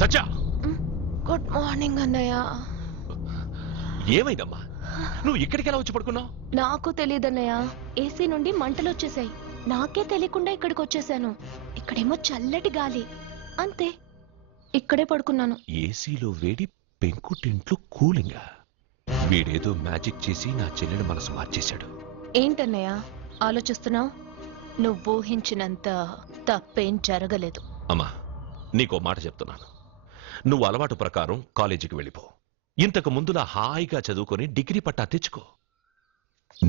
సత్య good morning అన్నయ్య. ఏమైందమ్మా? నువ్వు ఇక్కడికి ఎలా వచ్చి పడుకున్నావు? నాకు తెలియదన్నయ్య, ఏసీ నుండి మంటలు వచ్చేసాయి. నాకే తెలియకుండా ఇక్కడికి వచ్చేసాను. ఇక్కడేమో చల్లటి గాలి, అంతే. ఇక్కడే పడుకున్నాను. ఏసీలో వేడి, పెంకుటింట్లో కూలింగా. వీడేదో మ్యాజిక్ చేసి నా చెల్లెని మనసు మార్చేశాడు. ఏంటన్నయ్య ఆలోచిస్తున్నావు? నువ్వు ఊహించినంత తప్పేం జరగలేదు. అమ్మా, నీకో మాట చెప్తున్నాను. నువ్వు అలవాటు ప్రకారం కాలేజీకి వెళ్ళిపో. ఇంతకు ముందులా హాయిగా చదువుకొని డిగ్రీ పట్టా తెచ్చుకో.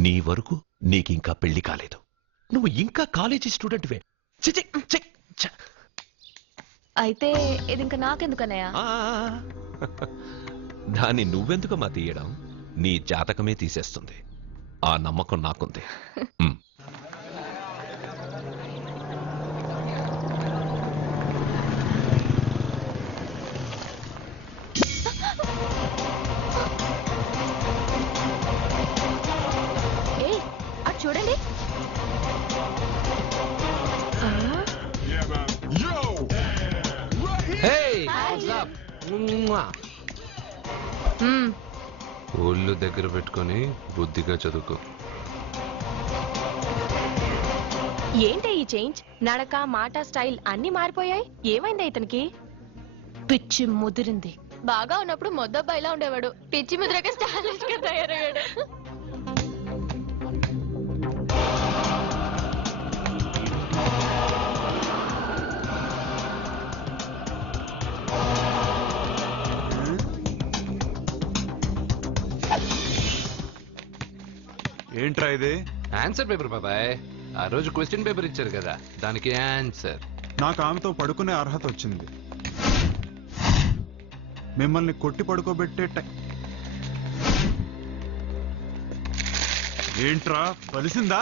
నీ వరకు నీకింకా పెళ్లి కాలేదు. నువ్వు ఇంకా కాలేజీ స్టూడెంట్వే. అయితే ఇది ఇంకా నాకెందుకన్నయ్య? దాన్ని నువ్వెందుకమ్మా తీయడం? నీ జాతకమే తీసేస్తుంది. ఆ నమ్మకం నాకుంది. చూడండి. ఒళ్ళు దగ్గర పెట్టుకొని బుద్ధిగా చదువుకో. ఏంటి ఈ చేంజ్? నడక, మాట, స్టైల్ అన్ని మారిపోయాయి. ఏమైంది ఇతనికి? పిచ్చి ముదిరింది. బాగా ఉన్నప్పుడు మొద్దబ్బాయిలా ఉండేవాడు. పిచ్చి ముదిరక స్టైలిష్ గా తయారయ్యాడు. ఏంట్రా ఇది? ఆన్సర్ పేపర్ బాబాయ్. ఆ రోజు క్వశ్చన్ పేపర్ ఇచ్చారు కదా, దానికి ఆన్సర్. నాకు ఆమెతో పడుకునే అర్హత వచ్చింది. మిమ్మల్ని కొట్టి పడుకోబెట్టే ఏంట్రా బలిసిందా?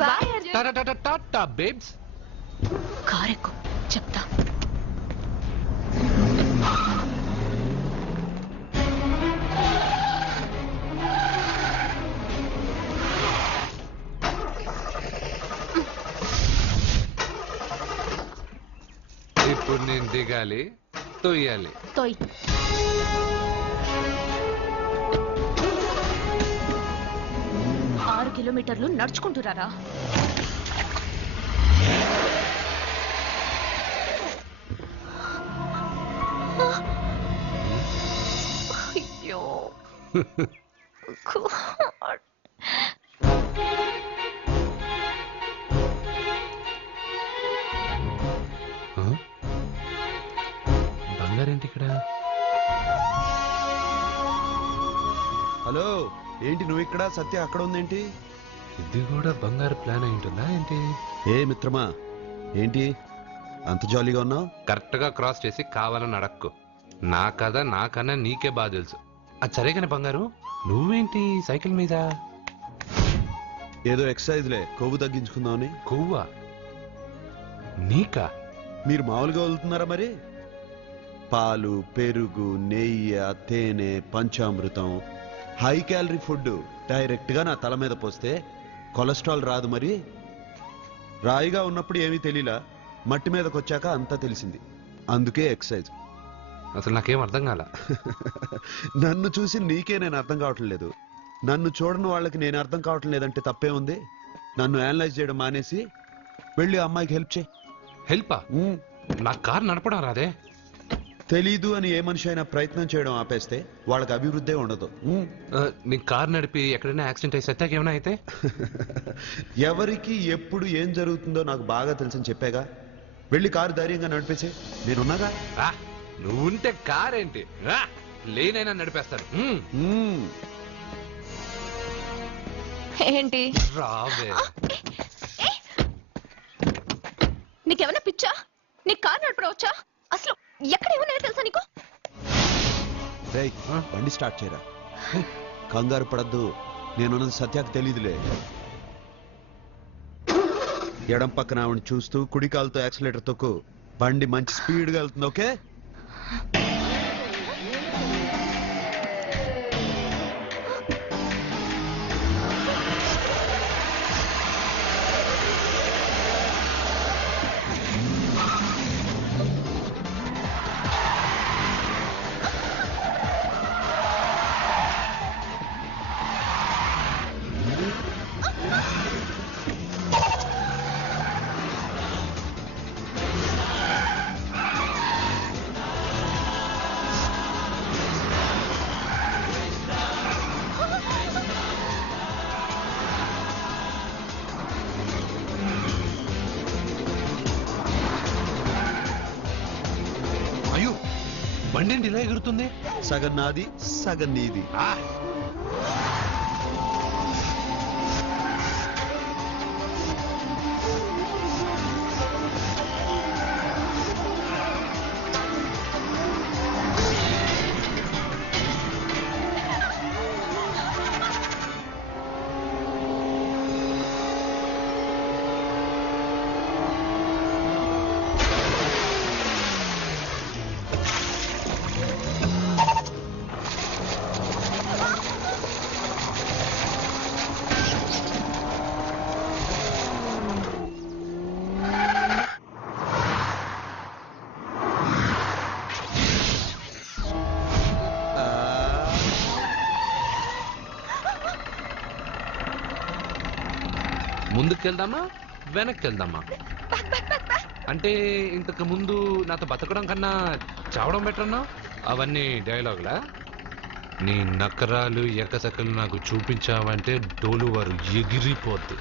బాయ్ అర్జున్. టాటా బేబ్స్. కారెక్కు చెప్తా. ఇప్పుడు నేను దిగాలి, తొయ్యాలి. తోయ్. 6 కిలోమీటర్లు నడుచుకుంటురారా? అయ్యో. God. బంగారేంటి ఇక్కడ? హలో, ఏంటి నువ్వు ఇక్కడ, సత్య అక్కడ ఉందేంటి? ఇది కూడా బంగారు ప్లాన్ అయి ఉంటుందా ఏంటి? ఏ మిత్రమా, ఏంటి అంత జాలీగా ఉన్నావు? కరెక్ట్ గా క్రాస్ చేసి కావాలని అడక్కు. నా కథ నాకన్నా నీకే బాగా తెలుసు. అది సరే కానీ బంగారు, నువ్వేంటి సైకిల్ మీద? ఏదో ఎక్సర్సైజ్లే, కొవ్వు తగ్గించుకుందామని. కొవ్వా? నీకా? మీరు మామూలుగా వెళ్తున్నారా మరి? పాలు, పెరుగు, నెయ్యి, తేనె, panchamrutham, high calorie food direct గా నా తల మీద పోస్తే కొలెస్ట్రాల్ రాదు మరి. రాయిగా ఉన్నప్పుడు ఏమీ తెలియలా, మట్టి మీదకి వచ్చాక అంతా తెలిసింది. అందుకే ఎక్సర్సైజ్. అసలు నాకేం అర్థం కాల. నన్ను చూసి నీకే నేను అర్థం కావట్లేదు. నన్ను చూడని వాళ్ళకి నేను అర్థం కావటం లేదంటే తప్పే ఉంది. నన్ను అనలైజ్ చేయడం మానేసి వెళ్ళి ఆ అమ్మాయికి హెల్ప్ చేయి. హెల్పా? నా కార్ నడపడం రాదే. తెలీదు అని ఏ మనిషి అయినా ప్రయత్నం చేయడం ఆపేస్తే వాళ్ళకి అభివృద్ధే ఉండదు. నీ కార్ నడిపి ఎక్కడైనా యాక్సిడెంట్ అయి సత్యాకి ఏమైనా అయితే? ఎవరికి ఎప్పుడు ఏం జరుగుతుందో నాకు బాగా తెలుసని చెప్పాగా. వెళ్ళి కారు ధైర్యంగా నడిపేసే, నేనున్నాగా. రా, నువ్వుంటే కార్ ఏంటి, రా, లేనైనా నడిపేస్తాను. ఏంటి? రావే. నీకేమన్నా పిచ్చా? నీకు కారు నడపడవచ్చా? అసలు ఎక్కడ ఏమన్నా తెలుసా నీకు? రేయ్, బండి స్టార్ట్ చేయరా. కంగారు పడద్దు, నేనున్నది సత్యాకి తెలీదులే. ఎడం పక్కన ఆవిడ చూస్తూ కుడి కాలుతో యాక్సిలేటర్ తొక్కు. బండి మంచి స్పీడ్ గా వెళ్తుంది. ఓకే? అయ్యో, బండి ఏంటి ఇలా ఎగురుతుంది? సగం నాది, సగం నీది. ముందుకెళ్దామా వెనక్కి వెళ్దామా? అంటే ఇంతకు ముందు నాతో బతకడం కన్నా చావడం బెటర్ అన్నా? అవన్నీ డైలాగులా? నీ నకరాలు ఎక్కసక్కలు నాకు చూపించావంటే డోలు వారు ఎగిరిపోద్ది.